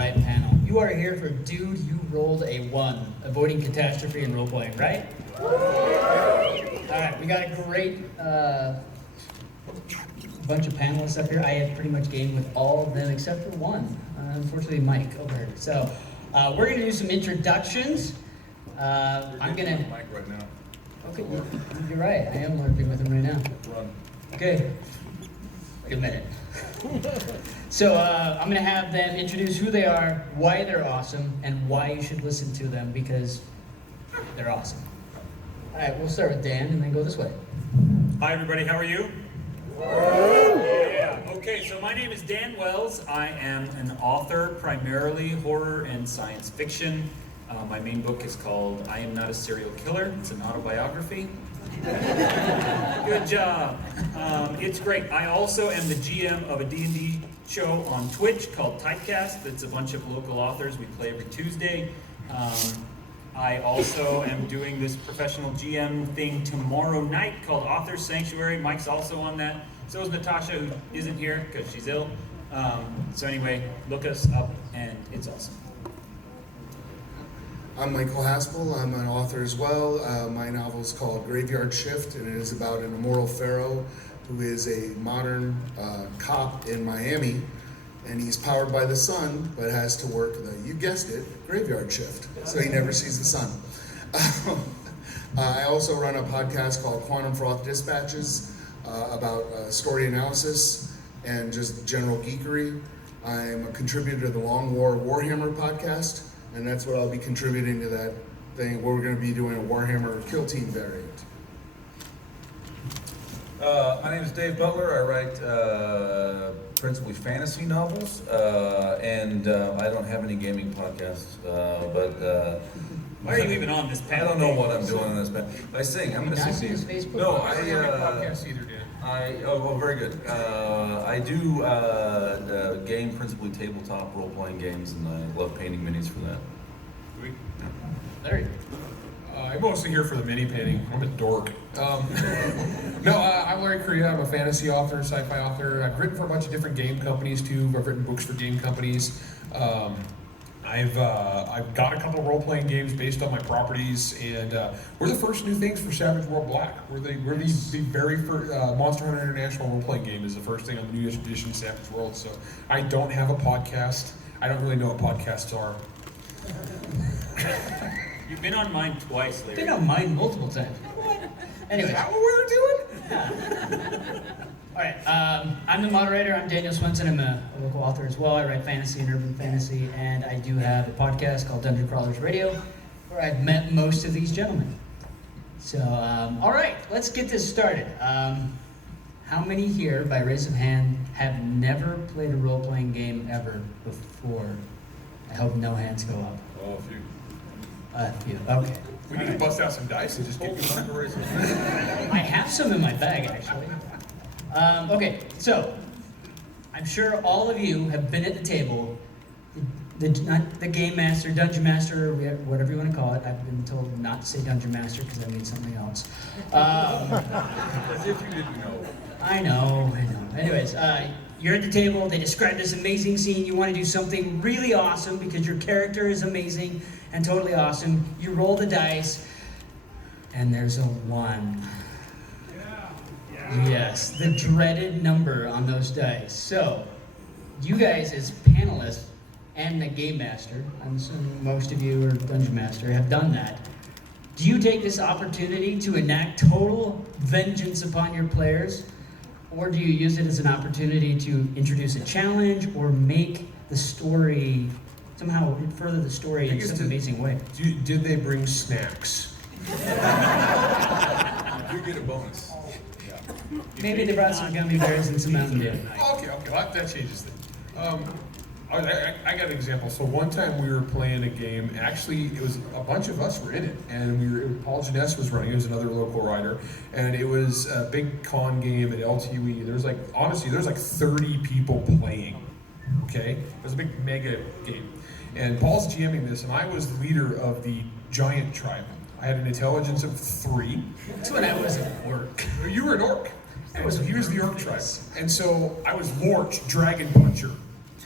Right panel. You are here for Dude, You Rolled a 1, avoiding catastrophe and role-playing, right? Alright, we got a great bunch of panelists up here. I have pretty much gamed with all of them except for one. Unfortunately, Mike over here. So, we're going to do some introductions. I'm going to... Mike right now. Okay, you're right. I am lurking with him right now. Run. Okay. Good minute. So I'm going to have them introduce who they are, why they're awesome, and why you should listen to them, because they're awesome. All right, we'll start with Dan and then go this way. Hi everybody, how are you? Yeah. Okay, so my name is Dan Wells. I am an author, primarily horror and science fiction. My main book is called I Am Not a Serial Killer. It's an autobiography. Good job. It's great. I also am the GM of a D&D show on Twitch called Typecast. It's a bunch of local authors. We play every Tuesday. I also am doing this professional GM thing tomorrow night called Author Sanctuary. Mike's also on that. So is Natasha, who isn't here because she's ill. So anyway, look us up and it's awesome. I'm Michael Haspil. I'm an author as well. My novel is called Graveyard Shift, and it is about an immoral pharaoh who is a modern cop in Miami, and he's powered by the sun, but has to work the, you guessed it, graveyard shift, so he never sees the sun. I also run a podcast called Quantum Froth Dispatches about story analysis and just general geekery. I'm a contributor to the Long War Warhammer podcast, and that's what I'll be contributing to that thing where we're going to be doing a Warhammer Kill Team variant. My name is Dave Butler. I write principally fantasy novels, and I don't have any gaming podcasts. But Why are you even on this I panel? don't know what I'm doing on this panel. I sing. I'm going to Not sing. his Facebook. No, I I. Podcast either, Dan. Oh, very good. I do game principally tabletop role-playing games, and I love painting minis for that. There you go. I'm mostly here for the mini painting. I'm a dork. I'm Larry Corriea. I'm a fantasy author, sci-fi author. I've written for a bunch of different game companies too. I've written books for game companies. I've got a couple of role-playing games based on my properties, and we're the first new things for Savage World Black. We're the very first Monster Hunter International role-playing game is the first thing on the new edition of Savage World. So I don't have a podcast. I don't really know what podcasts are. You've been on mine twice, Larry. Been on mine multiple times. Anyway. Is that what we were doing? All right, I'm the moderator. I'm Daniel Swenson. I'm a local author as well. I write fantasy and urban fantasy, and I do have a podcast called Dungeon Crawlers Radio, where I've met most of these gentlemen. So, all right, let's get this started. How many here, by raise of hand, have never played a role-playing game ever before? I hope no hands go up. Oh, a few. Okay. We need to bust out some dice and just get I have some in my bag, actually. Okay, so I'm sure all of you have been at the table, not the game master, dungeon master, or whatever you want to call it. I've been told not to say dungeon master because that means something else. As if you didn't know. I know. Anyways, you're at the table. They describe this amazing scene. You want to do something really awesome because your character is amazing and totally awesome. You roll the dice, and there's a 1. Yes, the dreaded number on those dice. So, you guys as panelists and the game master, I'm assuming most of you are dungeon master, have done that. Do you take this opportunity to enact total vengeance upon your players? Or do you use it as an opportunity to introduce a challenge or make the story, somehow further the story in some amazing way? Did they bring snacks? You do get a bonus. Maybe they brought some gummy bears and some Mountain Dew. Okay, well, that changes things. I got an example. So one time we were playing a game. Actually, it was a bunch of us were in it, and Paul Janess was running. It was another local writer, and it was a big con game at LTUE. There's like 30 people playing. Okay, it was a big mega game, and Paul's GMing this, and I was the leader of the giant tribe. I had an intelligence of 3. That's when I was at work. You were an orc. He was the orc tribe, and so I was Lorch, Dragon Puncher.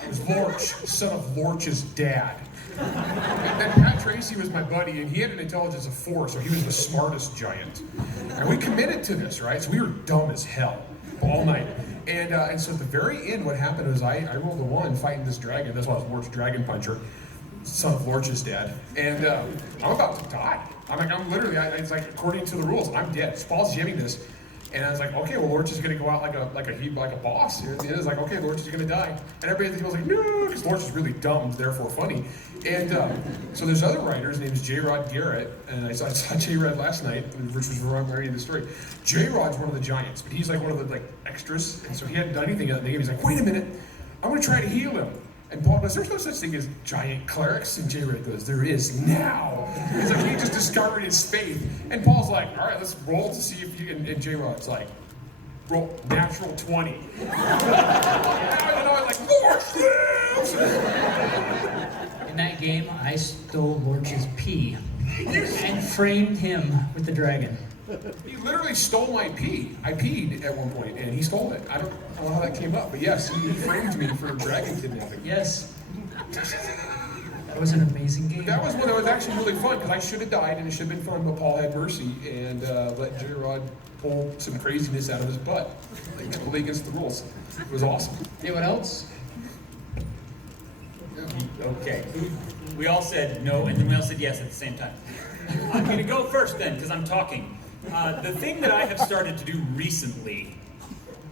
It was Lorch, son of Lorch's dad. And then Pat Tracy was my buddy, and he had an intelligence of 4, so he was the smartest giant. And we committed to this, right? So we were dumb as hell all night. And so at the very end, what happened was I rolled a 1 fighting this dragon. That's why I was Lorch Dragon Puncher, son of Lorch's dad. And I'm about to die. I'm literally, it's like, according to the rules, I'm dead. So Paul's jamming this. And I was like, okay, well, Lorch is going to go out like a boss. And it's like, okay, Lorch is going to die. And everybody was like, no, because Lorch is really dumb, therefore funny. And so there's other writers. His name is J. Rod Garrett, and I saw J. Rod last night, which was wrong reading the story. J. Rod's one of the giants, but he's like one of the extras, and so he hadn't done anything in the game. He's like, wait a minute, I'm going to try to heal him. And Paul goes, there's no such thing as giant clerics. And J. Rod goes, there is now. He's like, he just discovered his faith. And Paul's like, all right, let's roll to see if you can. And J. Rod's like, roll natural 20. And I'm like, Lorch lives! In that game, I stole Lorch's pee and framed him with the dragon. He literally stole my pee. I peed at one point, and he stole it. I don't know how that came up, but yes, he framed me for dragon kidnapping. Yes. That was an amazing game. That was one that was actually really fun, because I should have died, and it should have been fun, but Paul had mercy, and let J. Rod pull some craziness out of his butt. Like, totally against the rules. It was awesome. Anyone else? Okay. We all said no, and then we all said yes at the same time. I'm going to go first then, because I'm talking. The thing that I have started to do recently,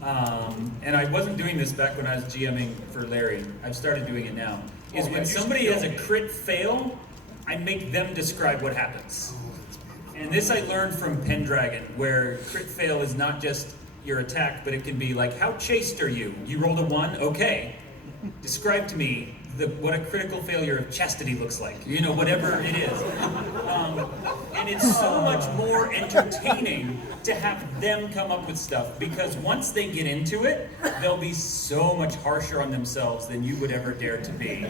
and I wasn't doing this back when I was GMing for Larry, I've started doing it now, is when somebody has a crit fail, I make them describe what happens. And this I learned from Pendragon, where crit fail is not just your attack, but it can be like, how chaste are you? You rolled a 1? Okay. Describe to me what a critical failure of chastity looks like. You know, whatever it is. And it's so much more entertaining to have them come up with stuff, because once they get into it, they'll be so much harsher on themselves than you would ever dare to be.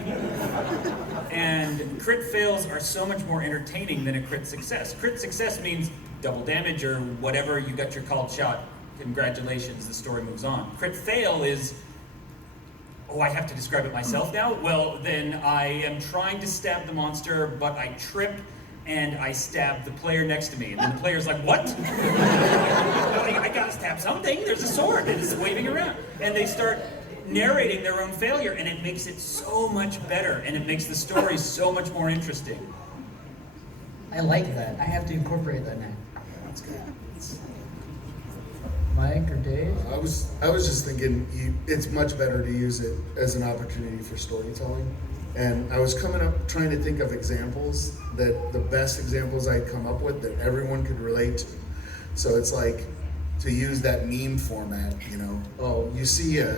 And crit fails are so much more entertaining than a crit success. Crit success means double damage or whatever, you got your called shot. Congratulations, the story moves on. Crit fail is, oh, I have to describe it myself now? Well, then I am trying to stab the monster, but I trip and I stab the player next to me. And then the player's like, what? I gotta stab something. There's a sword and it's waving around. And they start narrating their own failure, and it makes it so much better, and it makes the story so much more interesting. I like that. I have to incorporate that now. That's good. Mike or Dave? I was just thinking it's much better to use it as an opportunity for storytelling. And I was coming up trying to think of examples, that the best examples I'd come up with that everyone could relate to. So it's like to use that meme format, you know. Oh, you see a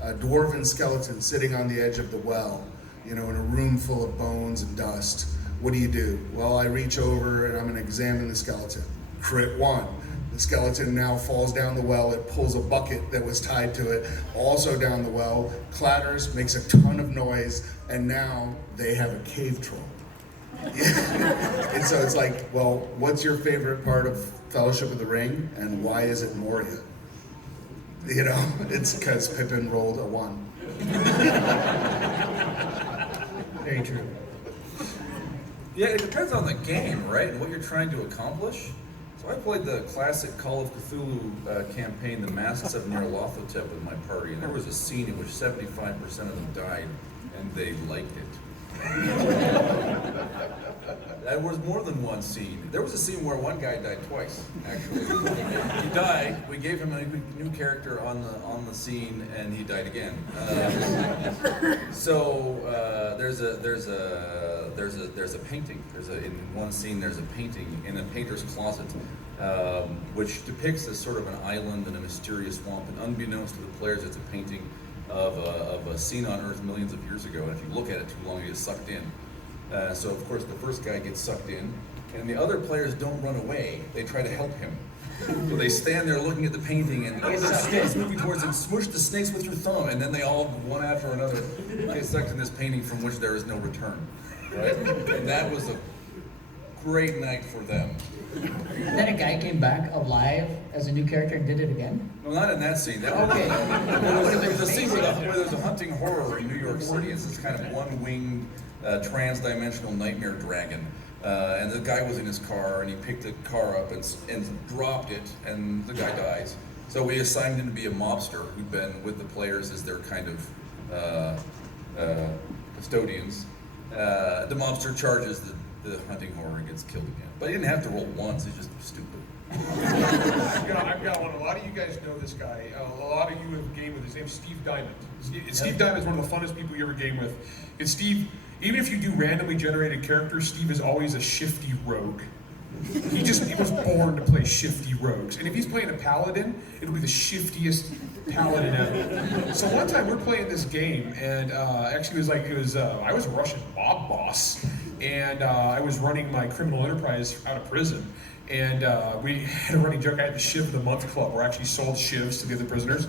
dwarven skeleton sitting on the edge of the well, you know, in a room full of bones and dust. What do? Well, I reach over and I'm going to examine the skeleton. Crit 1. The skeleton now falls down the well. It pulls a bucket that was tied to it, also down the well, clatters, makes a ton of noise, and now they have a cave troll. And so it's like, well, what's your favorite part of Fellowship of the Ring, and why is it Moria? You know, it's because Pippin rolled a 1. Very true. Yeah, it depends on the game, right? And what you're trying to accomplish. So I played the classic Call of Cthulhu campaign, The Masks of Nyarlathotep, with my party, and there was a scene in which 75% of them died, and they liked it. There was more than one scene. There was a scene where one guy died twice, actually. He died. We gave him a new character on the scene, and he died again. There's a painting. In one scene there's a painting in a painter's closet, which depicts this sort of an island and a mysterious swamp. And unbeknownst to the players, it's a painting of a scene on Earth millions of years ago. And if you look at it too long, you get sucked in. So of course the first guy gets sucked in, and the other players don't run away. They try to help him. So they stand there looking at the painting, and the snakes moving towards him, smush the snakes with your thumb, and then they all, one after another, get sucked in this painting from which there is no return. Right? And that was a great night for them. And then a guy came back alive as a new character and did it again? No, not in that scene. That Okay. there was a scene where there's a hunting horror in New York City. It's this kind of one-winged, trans-dimensional nightmare dragon. And the guy was in his car, and he picked the car up and dropped it, and the guy dies. So we assigned him to be a mobster who'd been with the players as their kind of custodians. The mobster charges the hunting horror and gets killed again. But he didn't have to roll once, he's just stupid. I've got one. A lot of you guys know this guy. A lot of you have gamed with his name's Steve Diamond. Steve Diamond is one of the funnest people you ever game with. And Steve, even if you do randomly generated characters, Steve is always a shifty rogue. He was born to play shifty rogues. And if he's playing a paladin, it'll be the shiftiest paladin ever. So one time we're playing this game, and actually I was a Russian mob boss, and I was running my criminal enterprise out of prison. And we had a running joke. I had the Shiv of the Month Club, where I actually sold shivs to the other prisoners.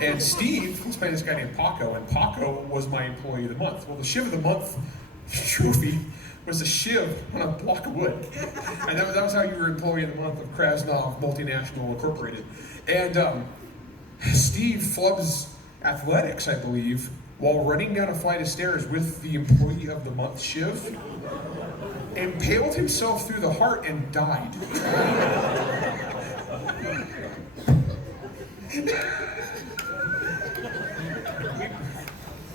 And Steve was playing this guy named Paco, and Paco was my employee of the month. Well, the Shiv of the Month trophy was a shiv on a block of wood. And that was how you were employee of the month of Krasnov Multinational Incorporated. And Steve flubs athletics, I believe, while running down a flight of stairs with the employee of the month shiv, impaled himself through the heart and died.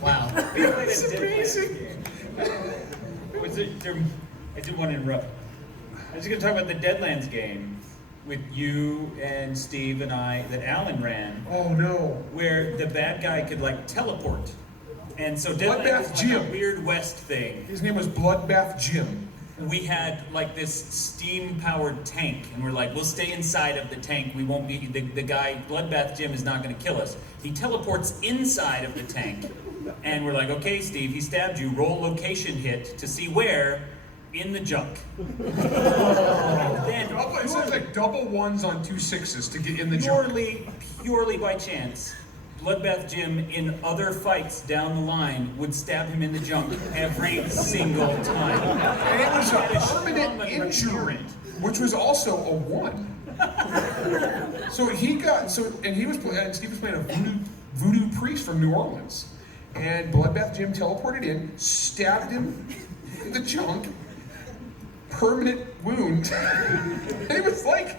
Wow. It's amazing. I did want to interrupt. I was going to talk about the Deadlands game with you and Steve and I that Alan ran, Oh no. where the bad guy could like teleport. And so Bloodbath Deadlands was like Jim. a Weird West thing. His name was Bloodbath Jim. We had like this steam-powered tank, and we're like, we'll stay inside of the tank. We won't be, the guy, Bloodbath Jim, is not going to kill us. He teleports inside of the tank, and we're like, okay, Steve, he stabbed you. Roll location hit to see where in the junk. Then, It sounds like double ones on 2 6s to get in the jump. purely by chance, Bloodbath Jim in other fights down the line would stab him in the junk every single time. And it was a permanent injury, which was also a 1. So Steve was playing a voodoo priest from New Orleans. And Bloodbath Jim teleported in, stabbed him in the junk, permanent wound. And he was like,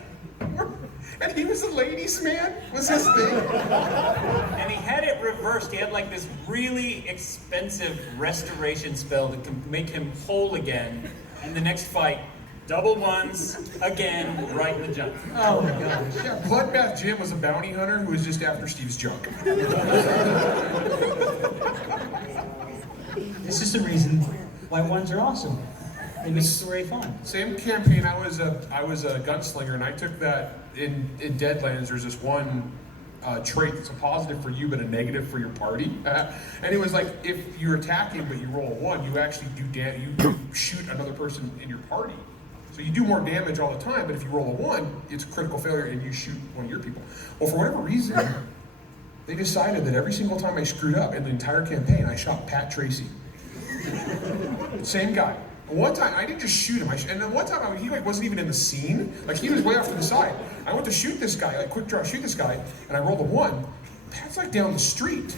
and he was a ladies' man, was his thing. And he had it reversed. He had like this really expensive restoration spell that can make him whole again. And the next fight, double ones, again, right in the junk. Oh my gosh. Yeah, Bloodbath Jim was a bounty hunter who was just after Steve's junk. This is the reason why ones are awesome. They make the story fun. Same campaign, I was a gunslinger, and I took that in Deadlands. There's this one trait that's a positive for you but a negative for your party. And it was like, if you're attacking but you roll a 1, you actually you shoot another person in your party. So you do more damage all the time, but if you roll a 1, it's a critical failure and you shoot one of your people. Well, for whatever reason, they decided that every single time I screwed up in the entire campaign, I shot Pat Tracy. Same guy. One time, I didn't just shoot him, and then one time he wasn't even in the scene. Like, he was way off to the side. I went to shoot this guy, like quick draw, shoot this guy, and I rolled a 1. Pat's like down the street.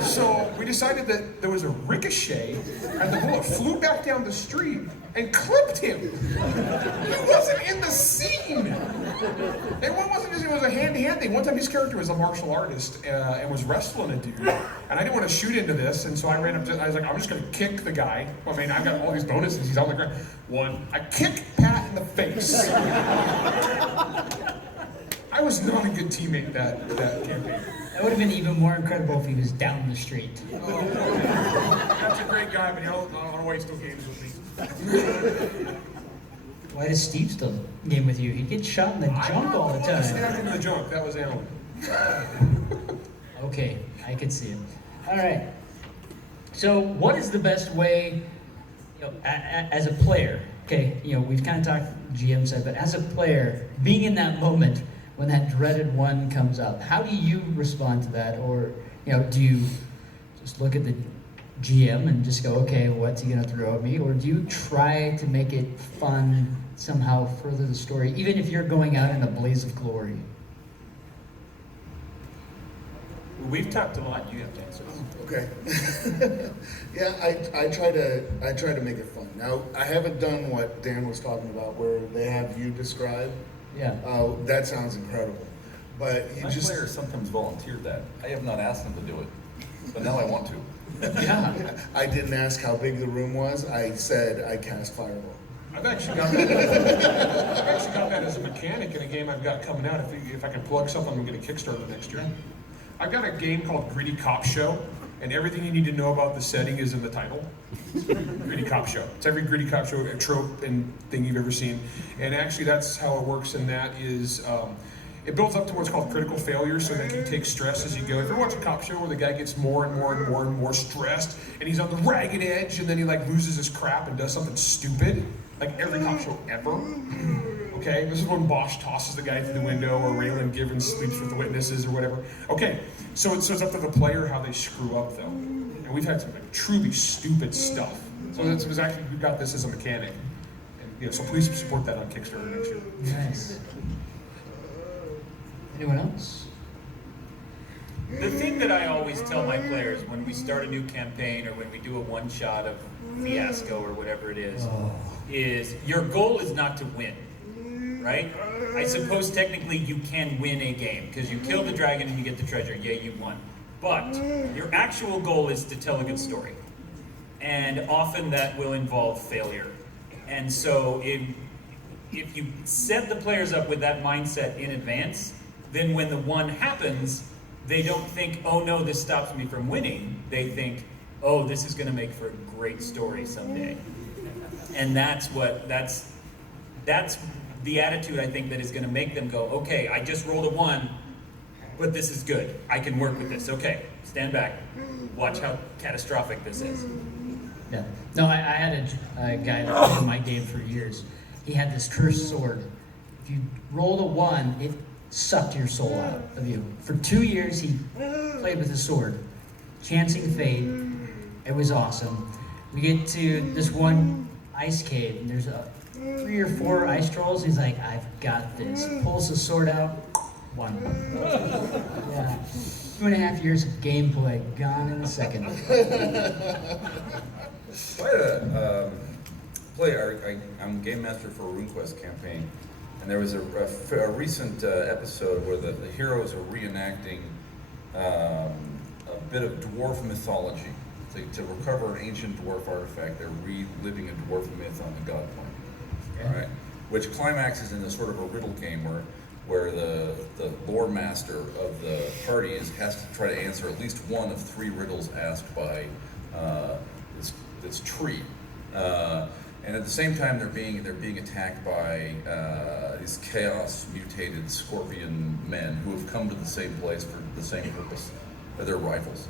So we decided that there was a ricochet, and the bullet flew back down the street and clipped him. He wasn't in the scene. And one wasn't just, it was a hand-to-hand thing. One time his character was a martial artist and was wrestling a dude. And I didn't want to shoot into this, and so I ran up to, I was like, I'm just gonna kick the guy. I mean, I've got all these bonuses, he's on the ground. 1, I kick Pat in the face. I was not a good teammate that campaign. That would have been even more incredible if he was down the street. Oh, that's a great guy, but on way still games with me. Why does Steve still game with you? He gets shot in the junk all the time. Stabbed him in the junk. That was Alan. Okay, I can see it. All right. So, what is the best way, as a player? Okay, we've kind of talked GM side, but as a player, being in that moment when that dreaded 1 comes up, how do you respond to that? Or, do you just look at the GM and just go, okay, what's he gonna throw at me? Or do you try to make it fun, somehow further the story, even if you're going out in a blaze of glory? We've talked a lot. You have to answer. Okay. Yeah, I try to make it fun. Now, I haven't done what Dan was talking about, where they have you describe. Yeah. That sounds incredible. But you My just players sometimes volunteer that. I have not asked them to do it, but now I want to. Yeah. I didn't ask how big the room was. I said I cast fireball. I've actually got that as a mechanic in a game I've got coming out. If I can plug something, I'm going to Kickstarter next year. I've got a game called Gritty Cop Show, and everything you need to know about the setting is in the title. Gritty Cop Show. It's every Gritty Cop Show trope and thing you've ever seen. And actually that's how it works, and that is, it builds up to what's called critical failure, so that you take stress as you go. If you ever watch a cop show where the guy gets more and more and more and more stressed, and he's on the ragged edge, and then he like loses his crap and does something stupid, like every cop show ever. Okay, this is when Bosch tosses the guy through the window, or Raylan Givens sleeps with the witnesses, or whatever. Okay, so it's up to the player how they screw up, though. And we've had some like, truly stupid stuff. So it was actually, we got this as a mechanic. And so please support that on Kickstarter next year. Nice. Anyone else? The thing that I always tell my players when we start a new campaign or when we do a one-shot of Fiasco or whatever it is your goal is not to win, right? I suppose technically you can win a game because you kill the dragon and you get the treasure. Yay, you won. But your actual goal is to tell a good story. And often that will involve failure. And so if you set the players up with that mindset in advance, then when the one happens, they don't think, oh no, this stops me from winning. They think, oh, this is gonna make for a great story someday. And that's the attitude I think that is gonna make them go, okay, I just rolled a 1, but this is good. I can work with this. Okay, stand back. Watch how catastrophic this is. Yeah. No, I had a guy that played my game for years. He had this cursed sword. If you rolled a 1, it sucked your soul out of you. For 2 years, he played with a sword, chancing fate. It was awesome. We get to this one ice cave, and there's 3 or 4 ice trolls. He's like, I've got this. Pulls the sword out, 1. Yeah. 2.5 years of gameplay gone in a second. I'm game master for a RuneQuest campaign, and there was a recent episode where the heroes are reenacting a bit of dwarf mythology. To recover an ancient dwarf artifact, they're reliving a dwarf myth on the god plane. All right, which climaxes in a sort of a riddle game where the lore master of the party has to try to answer at least one of 3 riddles asked by this tree. And at the same time, they're being attacked by these chaos mutated scorpion men who have come to the same place for the same purpose. They're rivals,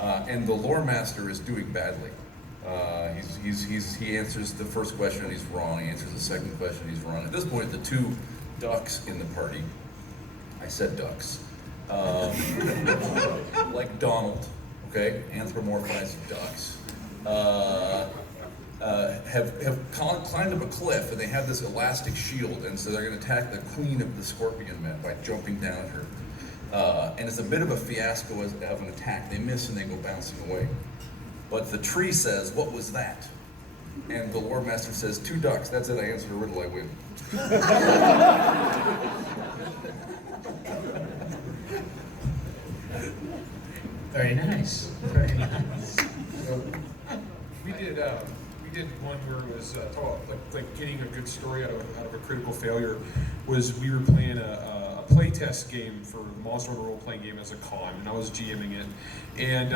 and the lore master is doing badly. He answers the first question, he's wrong. He answers the second question, he's wrong. At this point, the 2 ducks in the party, I said ducks, like Donald, okay, anthropomorphized ducks. Have climbed up a cliff, and they have this elastic shield, and so they're going to attack the queen of the scorpion men by jumping down at her. And it's a bit of a fiasco of an attack. They miss and they go bouncing away. But the tree says, "What was that?" And the lore master says, "2 ducks. That's it. I answered a riddle. I win." Very nice. Very nice. We did one where it was like getting a good story out of a critical failure. Was we were playing a playtest game for the Monster Hunter role-playing game as a con, and I was GMing it. And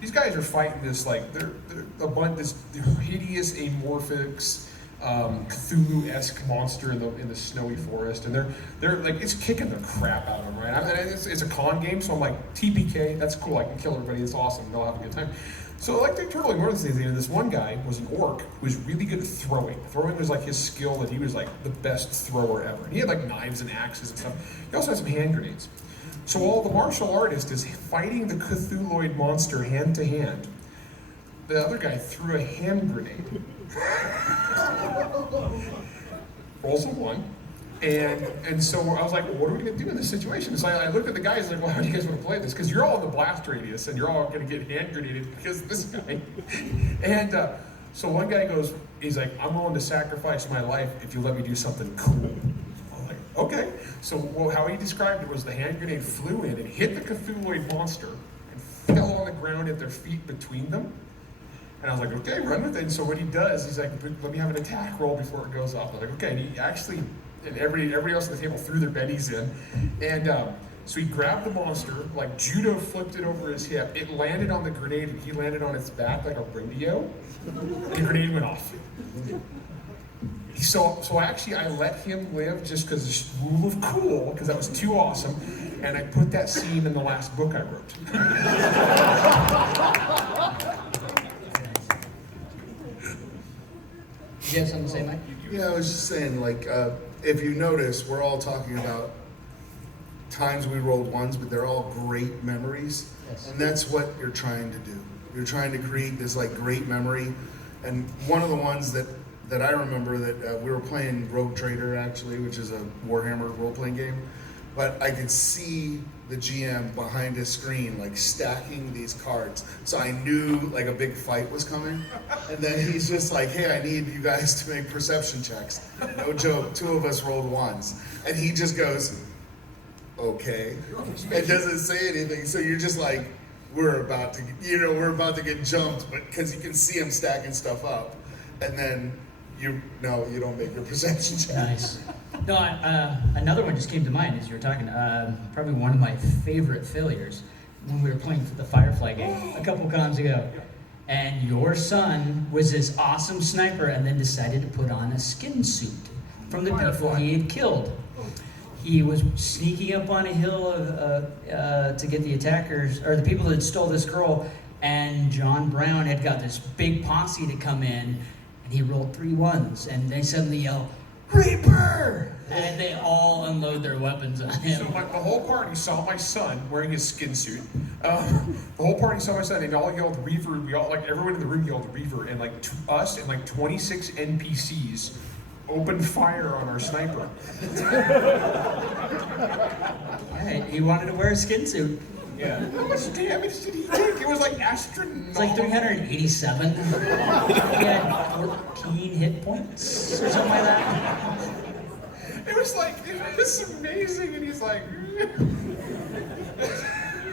these guys are fighting this they're a bunch this hideous amorphous Cthulhu-esque monster in the snowy forest, and they're like, it's kicking the crap out of them, right? I mean, it's a con game, so I'm like, TPK, that's cool. I can kill everybody. It's awesome. They'll have a good time. So like they're totally more than things. And this one guy was an orc who was really good at throwing. Throwing was like his skill, that he was like the best thrower ever. And he had like knives and axes and stuff. He also had some hand grenades. So while the martial artist is fighting the Cthulhuoid monster hand to hand, the other guy threw a hand grenade. Rolls a 1. And so I was like, well, what are we gonna do in this situation? So I looked at the guys like, well, how do you guys want to play this? Because you're all in the blast radius and you're all gonna get hand grenaded because of this guy. And so one guy goes, he's like, I'm willing to sacrifice my life if you let me do something cool. I'm like, okay. So how he described it was the hand grenade flew in and hit the Cthulhuid monster and fell on the ground at their feet between them. And I was like, okay, run with it. And so what he does, he's like, let me have an attack roll before it goes off. I'm like, okay. And he actually, and everybody else at the table threw their bennies in. And so he grabbed the monster, like judo flipped it over his hip. It landed on the grenade and he landed on its back like a rodeo. And the grenade went off. So actually I let him live just because this rule of cool, because that was too awesome. And I put that scene in the last book I wrote. Do you have something to say, Mike? Yeah, I was just saying, like, if you notice, we're all talking about times we rolled 1s, but they're all great memories. Yes. And that's what you're trying to do. You're trying to create this, like, great memory. And one of the ones that I remember that we were playing Rogue Trader, actually, which is a Warhammer role-playing game. But I could see the GM behind his screen, like, stacking these cards. So I knew, like, a big fight was coming. And then he's just like, hey, I need you guys to make perception checks. No joke, 2 of us rolled 1s. And he just goes, okay. And doesn't say anything. So you're just like, we're about to get jumped, but because you can see him stacking stuff up. And then you don't make your perception check. Nice. No, another one just came to mind as you were talking. Probably one of my favorite failures when we were playing for the Firefly game a couple cons ago. And your son was this awesome sniper and then decided to put on a skin suit from the people he had killed. He was sneaking up on a hill to get the attackers, or the people that stole this girl, and John Brown had got this big posse to come in, and he rolled 3 1s, and they suddenly yell, Reaper! And they all unload their weapons on him. So the whole party saw my son wearing his skin suit. The whole party saw my son, and all yelled Reaver. We all, like, everyone in the room yelled Reaver, and like us and like 26 NPCs opened fire on our sniper. Yeah, he wanted to wear a skin suit. Yeah. How much damage did he take? It was like astronomical. It's like 387. He had 14 hit points or something like that. It was amazing, and he's like.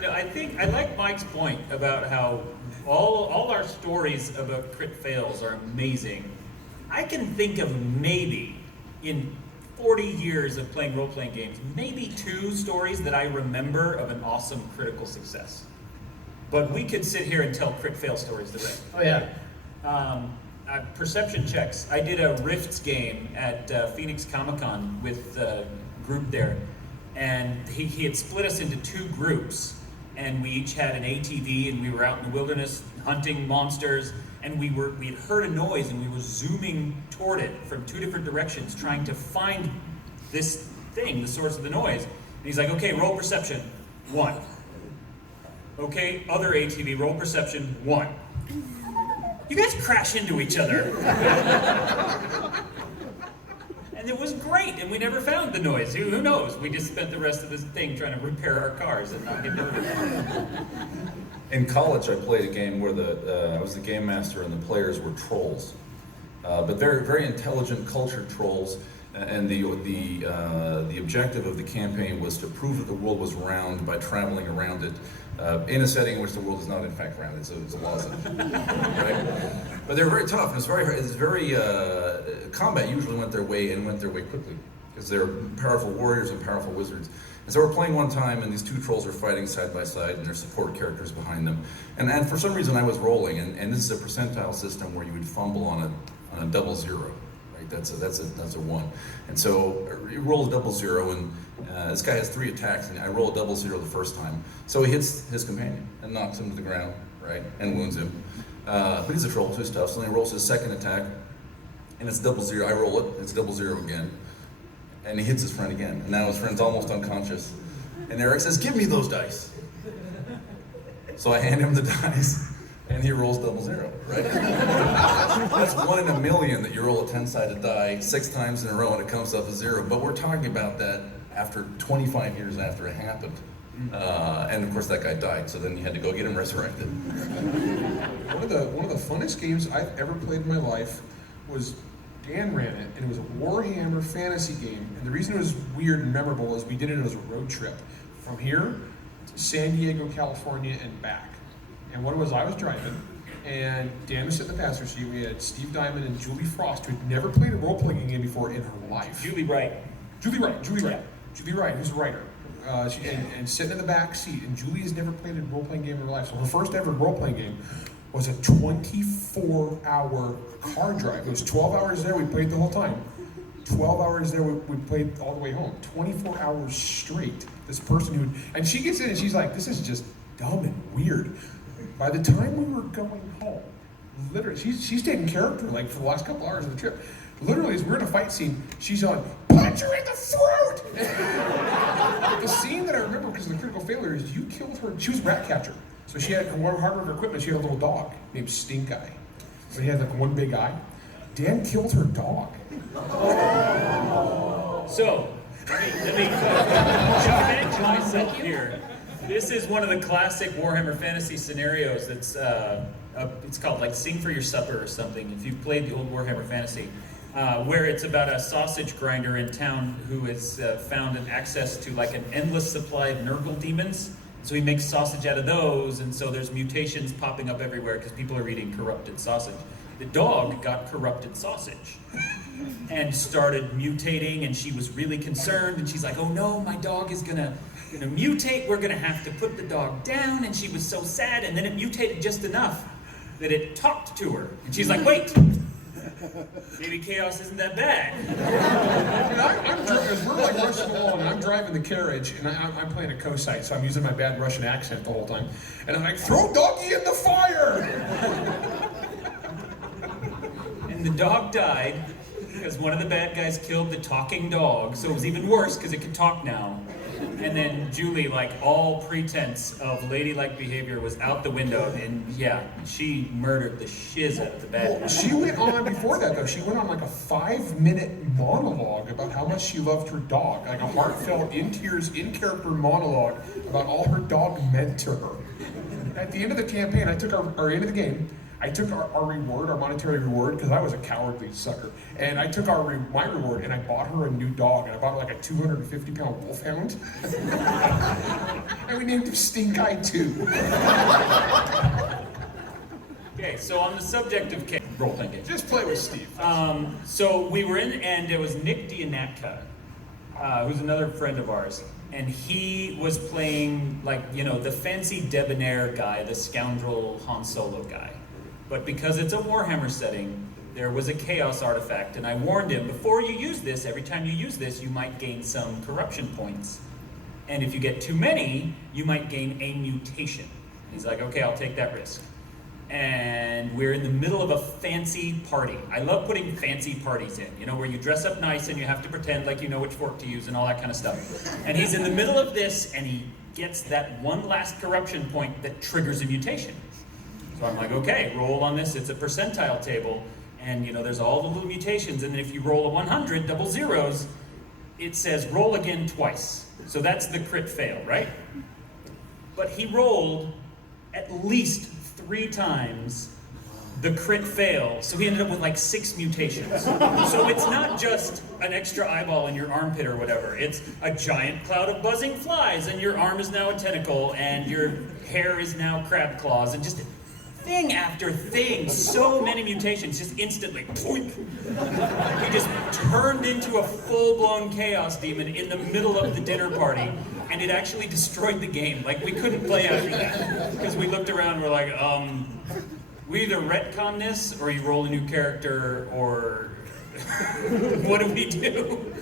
I like Mike's point about how all our stories about crit fails are amazing. I can think of maybe in 40 years of playing role-playing games, maybe 2 stories that I remember of an awesome critical success. But we could sit here and tell crit fail stories the rest. Oh yeah. Perception checks. I did a Rifts game at Phoenix Comic-Con with the group there, and he had split us into 2 groups, and we each had an ATV, and we were out in the wilderness hunting monsters, and we had heard a noise, and we were zooming toward it from 2 different directions, trying to find this thing, the source of the noise. And he's like, okay, roll perception, 1. Okay, other ATV, roll perception, 1. You guys crash into each other. And it was great, and we never found the noise. Who knows? We just spent the rest of this thing trying to repair our cars and not get murdered. In college, I played a game where I was the game master and the players were trolls, but very, very intelligent, cultured trolls. And the objective of the campaign was to prove that the world was round by traveling around it in a setting in which the world is not in fact round. It's a lozenge, right? But they were very tough. And it's very combat usually went their way quickly because they're powerful warriors and powerful wizards. And so we're playing one time, and these 2 trolls are fighting side by side, and there's support characters behind them. And for some reason, I was rolling, and this is a percentile system where you would fumble on a double 0. Right? That's a 1. And so you roll a double 0, and this guy has 3 attacks, and I roll a double 0 the first time. So he hits his companion and knocks him to the ground, right, and wounds him. But he's a troll, so he's tough. So then he rolls his second attack, and it's double 0. I roll it, it's double 0 again. And he hits his friend again, and now his friend's almost unconscious. And Eric says, give me those dice. So I hand him the dice, and he rolls 00, right? That's 1 in a million that you roll a 10-sided die 6 times in a row and it comes up a 0. But we're talking about that after 25 years after it happened. And of course that guy died, so then you had to go get him resurrected. One of the funnest games I've ever played in my life was Dan ran it, and it was a Warhammer fantasy game. And the reason it was weird and memorable is we did it as a road trip from here to San Diego, California, and back. And what it was, I was driving, and Dan was sitting in the passenger seat. We had Steve Diamond and Julie Frost, who had never played a role-playing game before in her life. Julie Wright. Julie Wright, who's a writer. And sitting in the back seat, and Julie has never played a role-playing game in her life. So her first ever role-playing game was a 24-hour car drive. It was 12 hours there, we played the whole time. 12 hours there, we played all the way home. 24 hours straight. This person and she gets in and she's like, this is just dumb and weird. By the time we were going home, literally, she's taking character like for the last couple hours of the trip. Literally, as we're in a fight scene, she's on, punch her in the throat! The scene that I remember because of the critical failure is you killed her. She was a rat catcher. So she had one part of her equipment, she had a little dog named Stink Eye. So he had like one big eye. Dan killed her dog. So, let me jump myself here. This is one of the classic Warhammer Fantasy scenarios that's, it's called like Sing for Your Supper or something, if you've played the old Warhammer Fantasy, where it's about a sausage grinder in town who has found an access to like an endless supply of Nurgle demons. So he makes sausage out of those, and so there's mutations popping up everywhere because people are eating corrupted sausage. The dog got corrupted sausage and started mutating, and she was really concerned, and she's like, oh no, my dog is gonna mutate, we're gonna have to put the dog down, and she was so sad, and then it mutated just enough that it talked to her, and she's like, wait, maybe chaos isn't that bad. As we're like rushing along, and I'm driving the carriage, and I'm playing a co-site, so I'm using my bad Russian accent the whole time, and I'm like, throw doggy in the fire! And the dog died because one of the bad guys killed the talking dog, so it was even worse because it could talk now. And then Julie, like all pretense of ladylike behavior was out the window, and yeah, she murdered the shiz out of the bad guy. She went on, before that though, she went on like a 5-minute monologue about how much she loved her dog, like a heartfelt, in tears, in character monologue about all her dog meant to her. At the end of the campaign, I took our end of the game, I took our reward, our monetary reward, because I was a cowardly sucker. And I took my reward and I bought her a new dog. And I bought her like a 250-pound wolfhound. And we named him Stink Eye 2. Okay, so on the subject of role-playing games. Just play with Steve. So we were in, and it was Nick Dianatka, who's another friend of ours. And he was playing, like, you know, the fancy debonair guy, the scoundrel Han Solo guy. But because it's a Warhammer setting, there was a chaos artifact, and I warned him, before you use this, every time you use this, you might gain some corruption points. And if you get too many, you might gain a mutation. He's like, okay, I'll take that risk. And we're in the middle of a fancy party. I love putting fancy parties in, you know, where you dress up nice and you have to pretend like you know which fork to use and all that kind of stuff. And he's in the middle of this, and he gets that one last corruption point that triggers a mutation. So I'm like, okay, roll on this. It's a percentile table, and you know, there's all the little mutations, and then if you roll a 100, double zeros, it says roll again twice. So that's the crit fail, right? But he rolled at least 3 times the crit fail, so he ended up with like 6 mutations. So it's not just an extra eyeball in your armpit or whatever. It's a giant cloud of buzzing flies, and your arm is now a tentacle, and your hair is now crab claws, and just thing after thing, so many mutations, just instantly, he just turned into a full-blown chaos demon in the middle of the dinner party, and it actually destroyed the game. Like, we couldn't play after that, because we looked around and we're like, we either retcon this, or you roll a new character, or what do we do?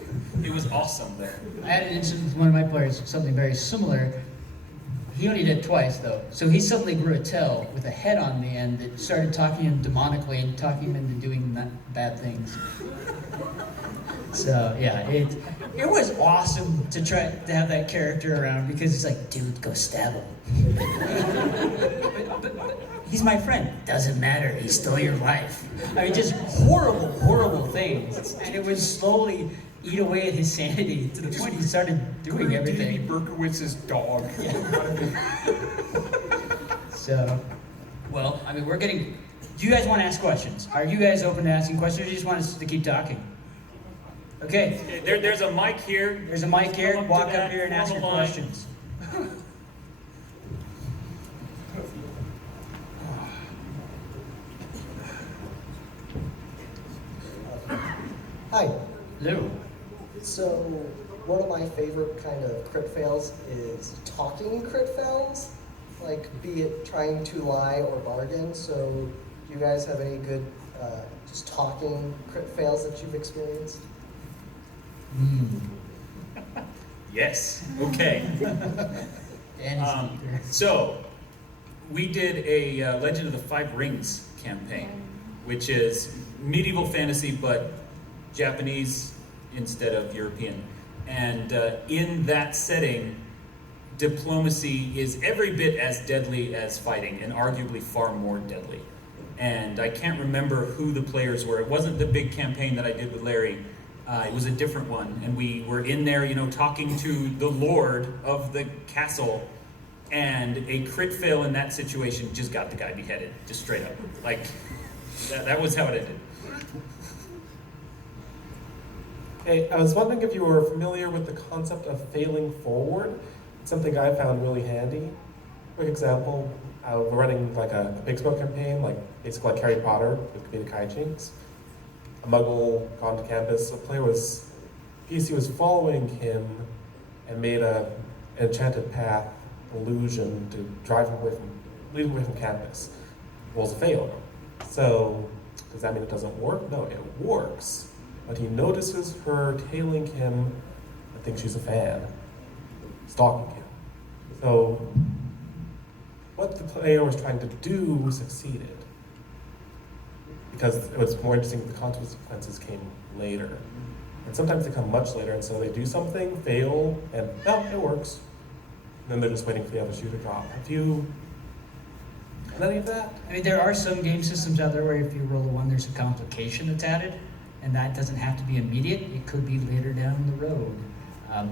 It was awesome there. I had an incident with one of my players, something very similar. He only did it twice, though. So he suddenly grew a tail with a head on the end that started talking to him demonically and talking him into doing bad things. So, yeah, it was awesome to try to have that character around, because it's like, dude, go stab him. he's my friend. Doesn't matter, he stole your life. I mean, just horrible, horrible things. And it would slowly eat away at his sanity to the point he started doing Davey everything. Berkowitz's dog. So, well, I mean, we're getting... Do you guys want to ask questions? Are you guys open to asking questions, or do you just want us to keep talking? Okay, There's a mic here. there's a mic here. Come up to Walk that, up here and ask form your a line. questions. Hi. Lou. So, one of my favorite kind of crit fails is talking crit fails, like be it trying to lie or bargain. So, do you guys have any good just talking crit fails that you've experienced? Yes. Okay. And So, we did a Legend of the Five Rings campaign, which is medieval fantasy but Japanese instead of European. And in that setting, diplomacy is every bit as deadly as fighting, and arguably far more deadly. And I can't remember who the players were. It wasn't the big campaign that I did with Larry. It was a different one, and we were in there, talking to the lord of the castle, and a crit fail in that situation just got the guy beheaded, just straight up. Like, that was how it ended. Hey, I was wondering if you were familiar with the concept of failing forward. It's something I found really handy. Quick example, we're running like a Big Smoke campaign, like basically like Harry Potter with comedic hijinks. A muggle gone to campus, PC was following him and made an enchanted path illusion to lead him away from campus. Rolls a fail. So, does that mean it doesn't work? No, it works. But he notices her tailing him and thinks she's a fan, stalking him. So, what the player was trying to do succeeded. Because it was more interesting, the consequences came later. And sometimes they come much later, and so they do something, fail, and it works. And then they're just waiting for the other shoe to drop. Have you done any of that? I mean, there are some game systems out there where if you roll a 1, there's a complication that's added, and that doesn't have to be immediate. It could be later down the road.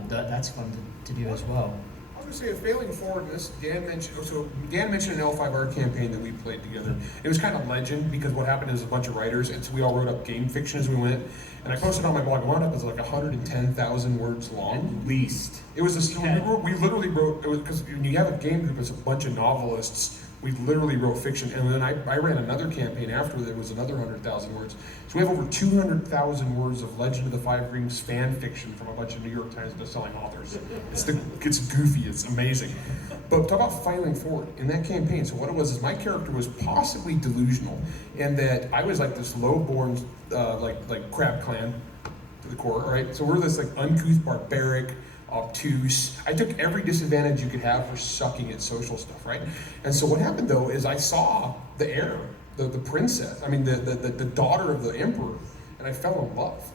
That's fun to do as well. I was going to say, failing forward, Dan mentioned an L5R campaign that we played together. It was kind of legend because what happened is a bunch of writers, and so we all wrote up game fiction as we went. And I posted on my blog, it wound up as like 110,000 words long. At least. It was this, we literally wrote, it was because when you have a game group, it's a bunch of novelists. We literally wrote fiction, and then I ran another campaign after that was another 100,000 words. So we have over 200,000 words of Legend of the Five Rings fan fiction from a bunch of New York Times bestselling authors. It's goofy, it's amazing. But talk about filing forward in that campaign. So what it was is my character was possibly delusional, in that I was like this low-born, like crab clan to the core, right? So we're this like uncouth, barbaric, obtuse. I took every disadvantage you could have for sucking at social stuff, right? And so what happened though is I saw the heir, the princess, the daughter of the emperor, and I fell in love.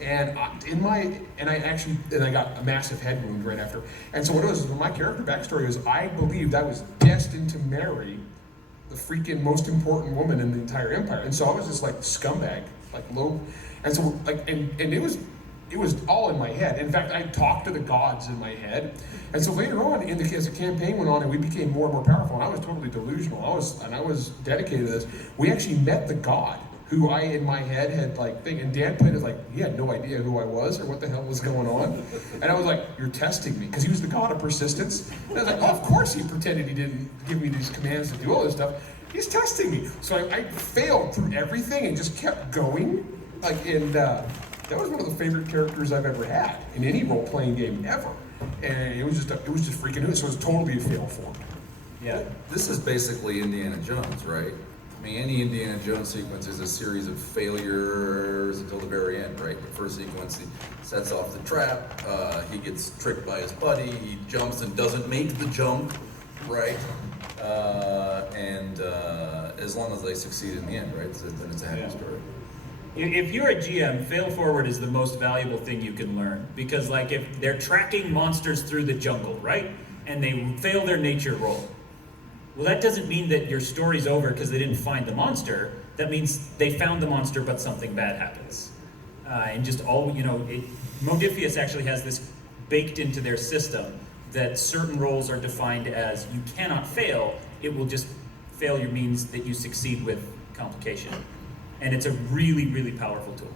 And I got a massive head wound right after. And so what it was, my character backstory is I believed I was destined to marry the freaking most important woman in the entire empire. And so I was just like scumbag, like low. And so like, and it was all in my head. In fact, I talked to the gods in my head. And so later on, as the campaign went on and we became more and more powerful, and I was totally delusional, I was dedicated to this, we actually met the god who I, in my head, had like thing. And Dan played it like, he had no idea who I was or what the hell was going on. And I was like, you're testing me, because he was the god of persistence. And I was like, oh, of course he pretended he didn't give me these commands to do all this stuff. He's testing me. So I failed through everything and just kept going. That was one of the favorite characters I've ever had in any role-playing game ever. And it was just freaking new. So it was totally a fail forward. Yeah. This is basically Indiana Jones, right? I mean, any Indiana Jones sequence is a series of failures until the very end, right? The first sequence, he sets off the trap, he gets tricked by his buddy, he jumps and doesn't make the jump, right? As long as they succeed in the end, right? So then it's a happy story. If you're a GM, fail forward is the most valuable thing you can learn. Because like if they're tracking monsters through the jungle, right? And they fail their nature roll. Well, that doesn't mean that your story's over because they didn't find the monster. That means they found the monster, but something bad happens. And just all, Modiphius actually has this baked into their system that certain roles are defined as you cannot fail. It will just, failure means that you succeed with complication. And it's a really, really powerful tool.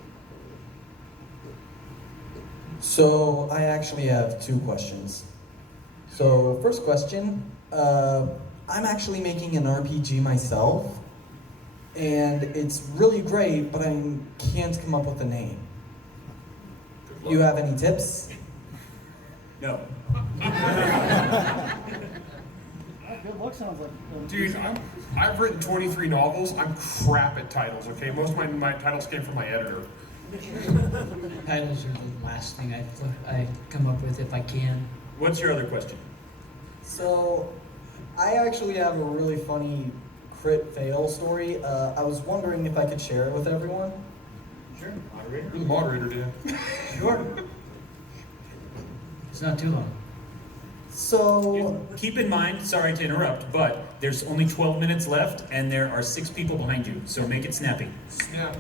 So I actually have two questions. So first question, I'm actually making an RPG myself, and it's really great, but I can't come up with a name. You have any tips? No. Good luck sounds like. Dude, I've written 23 novels. I'm crap at titles, okay? Most of my titles came from my editor. Titles are the last thing I come up with if I can. What's your other question? So I actually have a really funny crit fail story. I was wondering if I could share it with everyone. Sure, moderator. You're the moderator, Dan. Sure. It's not too long. So Keep in mind, sorry to interrupt, but there's only 12 minutes left and there are 6 people behind you, so make it snappy. Snap.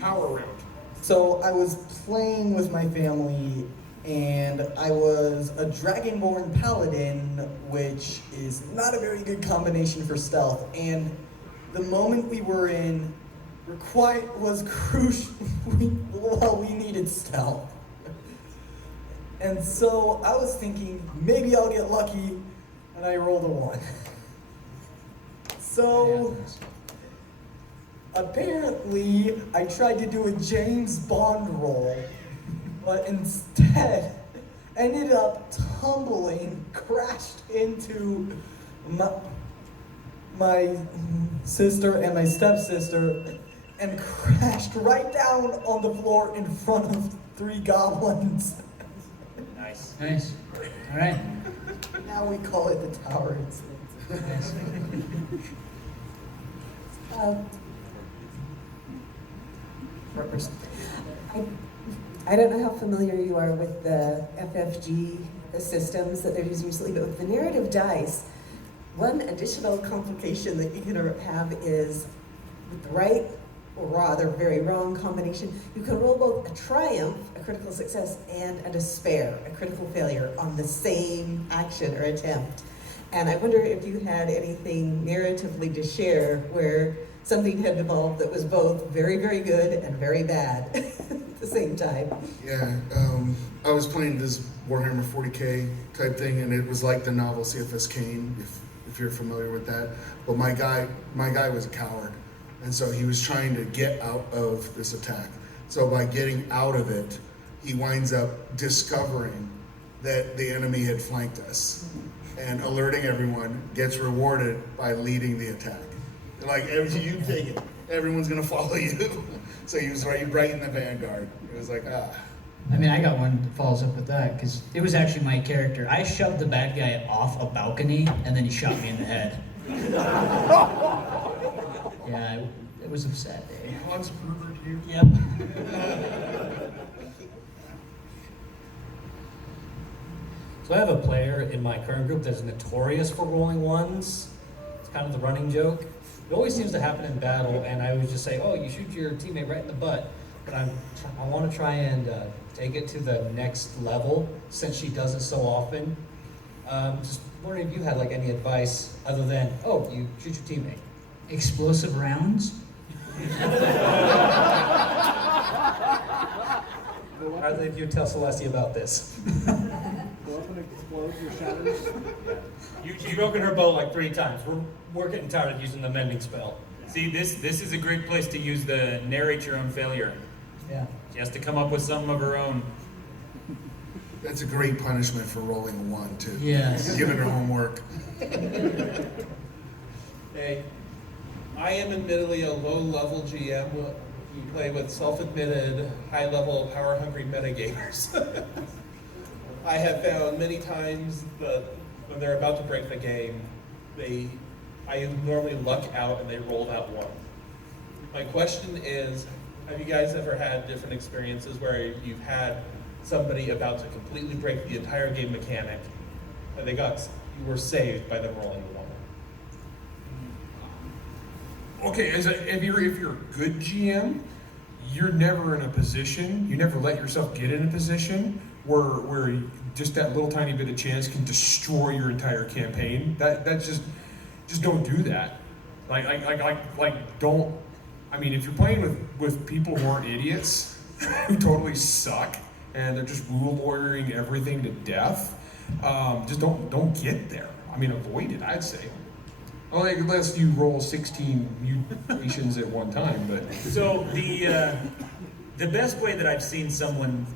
Power round. So I was playing with my family, and I was a Dragonborn Paladin, which is not a very good combination for stealth. And the moment we were in was crucial. We needed stealth. And so I was thinking, maybe I'll get lucky, and I rolled a 1. So apparently, I tried to do a James Bond roll, but instead ended up tumbling, crashed into my sister and my stepsister, and crashed right down on the floor in front of 3 goblins. Nice. Nice. All right. Now we call it the Tower Incident. Nice. I don't know how familiar you are with the FFG, the systems that they're using recently, but with the narrative dice, one additional complication that you can have is with the right, or rather very wrong combination, you can roll both a triumph, a critical success, and a despair, a critical failure, on the same action or attempt. And I wonder if you had anything narratively to share where something had evolved that was both very, very good and very bad at the same time. Yeah, I was playing this Warhammer 40K type thing, and it was like the novel CFS Kane, if you're familiar with that. But my guy was a coward, and so he was trying to get out of this attack. So by getting out of it, he winds up discovering that the enemy had flanked us, and alerting everyone, gets rewarded by leading the attack. Like, you take it, everyone's gonna follow you. So he was right in the vanguard. It was like, I mean, I got one that follows up with that, because it was actually my character. I shoved the bad guy off a balcony, and then he shot me in the head. Yeah, it was a sad day. Hans Gruber here. Yep. So I have a player in my current group that's notorious for rolling 1s. It's kind of the running joke. It always seems to happen in battle, and I always just say, oh, you shoot your teammate right in the butt. But I want to try and take it to the next level, since she does it so often. Just wondering if you had like any advice other than, oh, you shoot your teammate. Explosive rounds? I'd like you to tell Celestia about this. Go up and explode your shadows. You've broken her bow like 3 times. We're getting tired of using the mending spell. See, this is a great place to use the narrate your own failure. Yeah. She has to come up with something of her own. that's a great punishment for rolling a 1 too. Yes. Giving her homework. Hey, I am admittedly a low-level GM. You play with self-admitted, high-level, power-hungry metagamers. I have found many times that when they're about to break the game, I normally luck out and they rolled out 1. My question is, have you guys ever had different experiences where you've had somebody about to completely break the entire game mechanic, and you were saved by them rolling a 1? Okay, if you're a good GM, you're never in a position, you never let yourself get in a position where just that little tiny bit of chance can destroy your entire campaign. That's just don't do that. Don't. I mean, if you're playing with people who aren't idiots, who totally suck, and they're just rule lawyering everything to death, just don't get there. I mean, avoid it, I'd say. Well, unless you roll 16 mutations at one time, but. So the best way that I've seen someone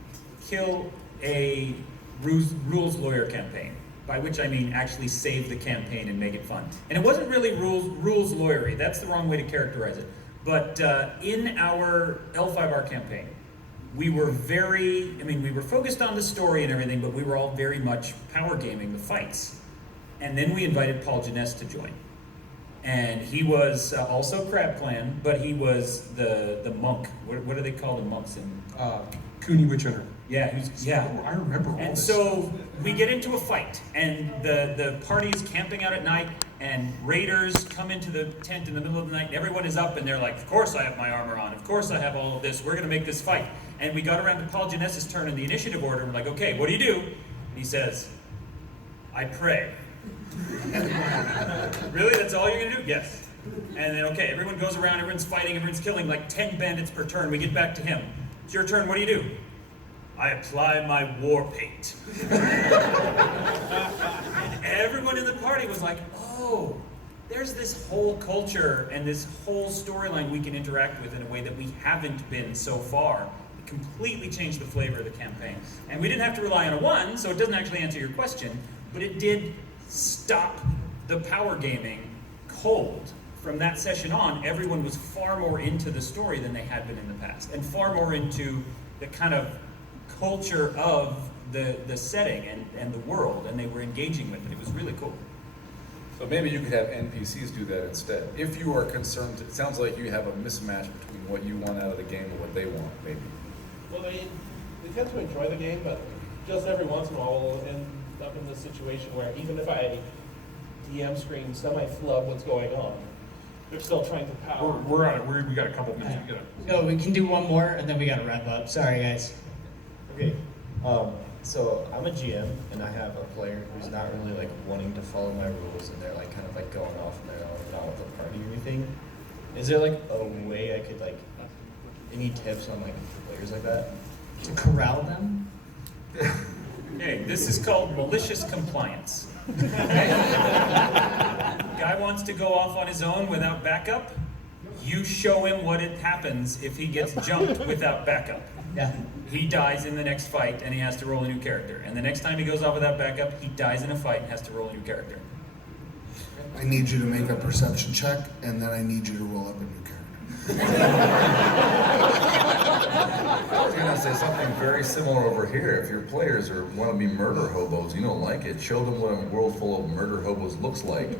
kill a rules lawyer campaign, by which I mean actually save the campaign and make it fun. And it wasn't really rules lawyery, that's the wrong way to characterize it. But in our L5R campaign, we were we were focused on the story and everything, but we were all very much power gaming the fights. And then we invited Paul Janess to join. And he was also Crab Clan, but he was the monk. What do they call the monks in? Cooney Witch Hunter. Yeah, I remember all And this. so we get into a fight, and the party's camping out at night, and raiders come into the tent in the middle of the night, and everyone is up, and they're like, of course I have my armor on, of course I have all of this, we're gonna make this fight. And we got around to Paul Janess's turn in the initiative order, and we're like, okay, what do you do? And he says, I pray. Really, that's all you're gonna do? Yes. And then, okay, everyone goes around, everyone's fighting, everyone's killing like 10 bandits per turn. We get back to him. It's your turn, what do you do? I apply my war paint. And everyone in the party was like, oh, there's this whole culture and this whole storyline we can interact with in a way that we haven't been so far. It completely changed the flavor of the campaign. And we didn't have to rely on a 1, so it doesn't actually answer your question, but it did stop the power gaming cold. From that session on, everyone was far more into the story than they had been in the past, and far more into the kind of culture of the setting and the world, and they were engaging with it. It was really cool. So maybe you could have NPCs do that instead. If you are concerned, it sounds like you have a mismatch between what you want out of the game and what they want, maybe. Well, they tend to enjoy the game, but just every once in a while we'll end up in this situation where even if I DM screen semi-flub what's going on, they're still trying to power. We're on it. We got a couple minutes. So we can do one more, and then we gotta wrap up. Sorry, guys. Okay, so I'm a GM, and I have a player who's not really like wanting to follow my rules, and they're like kind of like going off on their own, not with the party or anything. Is there like a way I could like, any tips on like players like that? To corral them? Okay, this is called malicious compliance. Guy wants to go off on his own without backup. You show him what it happens if he gets jumped without backup. Yeah. He dies in the next fight and he has to roll a new character. And the next time he goes off without backup, he dies in a fight and has to roll a new character. I need you to make a perception check, and then I need you to roll up a new character. I was gonna say something very similar over here. If your players want to be murder hobos, you don't like it, show them what a world full of murder hobos looks like,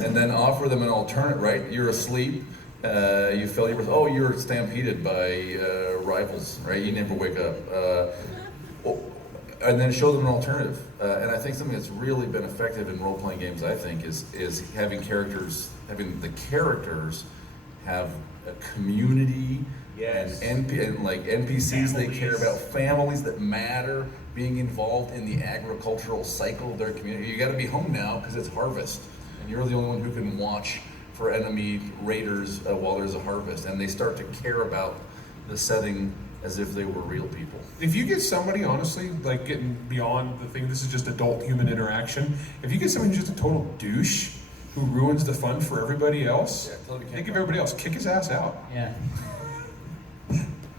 and then offer them an alternate, right? You're asleep, you fell, you're stampeded by rivals, right? You never wake up. And then show them an alternative. And I think something that's really been effective in role-playing games, I think, is having the characters have a community. Yes. And like NPCs, Families. they care about families that matter, being involved in the agricultural cycle of their community. You gotta be home now because it's harvest, and you're the only one who can watch for enemy raiders while there's a harvest, and they start to care about the setting as if they were real people. If you get somebody, honestly, like getting beyond the thing, this is just adult human interaction. If you get somebody who's just a total douche who ruins the fun for everybody else, think of everybody else, kick his ass out. Yeah.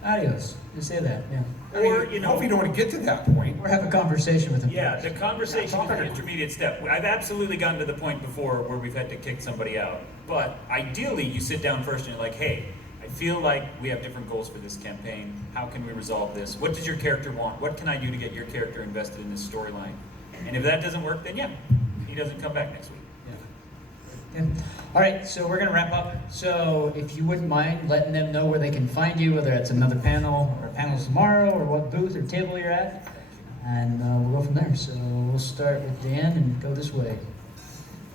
Adios. Just say that, yeah. Or, you know, Hope you don't want to get to that point. Or have a conversation with them. yeah, the conversation is the intermediate step. I've absolutely gotten to the point before where we've had to kick somebody out. But ideally, you sit down first and you're like, hey, I feel like we have different goals for this campaign. How can we resolve this? What does your character want? What can I do to get your character invested in this storyline? And if that doesn't work, then yeah, he doesn't come back next week. Yeah. All right, so we're gonna wrap up. So if you wouldn't mind letting them know where they can find you, whether it's another panel or panels tomorrow, or what booth or table you're at, and we'll go from there. So we'll start with Dan and go this way.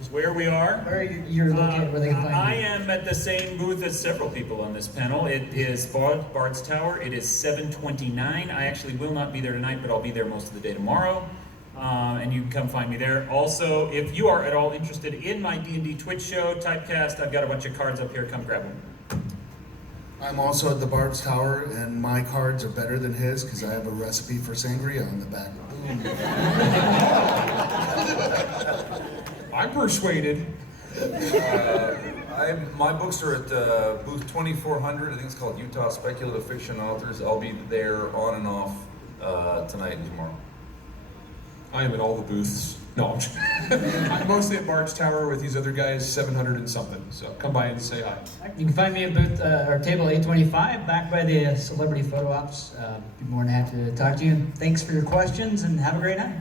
Where we are? Where you're located, where they can find I you. am at the same booth as several people on this panel. It is Bard's Tower. It is 7:29. I actually will not be there tonight, but I'll be there most of the day tomorrow. And you can come find me there. Also, if you are at all interested in my D&D Twitch show, Typecast, I've got a bunch of cards up here. Come grab them. I'm also at the Bard's Tower, and my cards are better than his because I have a recipe for sangria on the back. I'm persuaded. My books are at booth 2400. I think it's called Utah Speculative Fiction Authors. I'll be there on and off tonight and tomorrow. I am at all the booths. No, I'm mostly at Bard's Tower with these other guys, 700 and something. So come by and say hi. You can find me at booth or table 825, back by the celebrity photo ops. Be more than happy to talk to you. And thanks for your questions, and have a great night.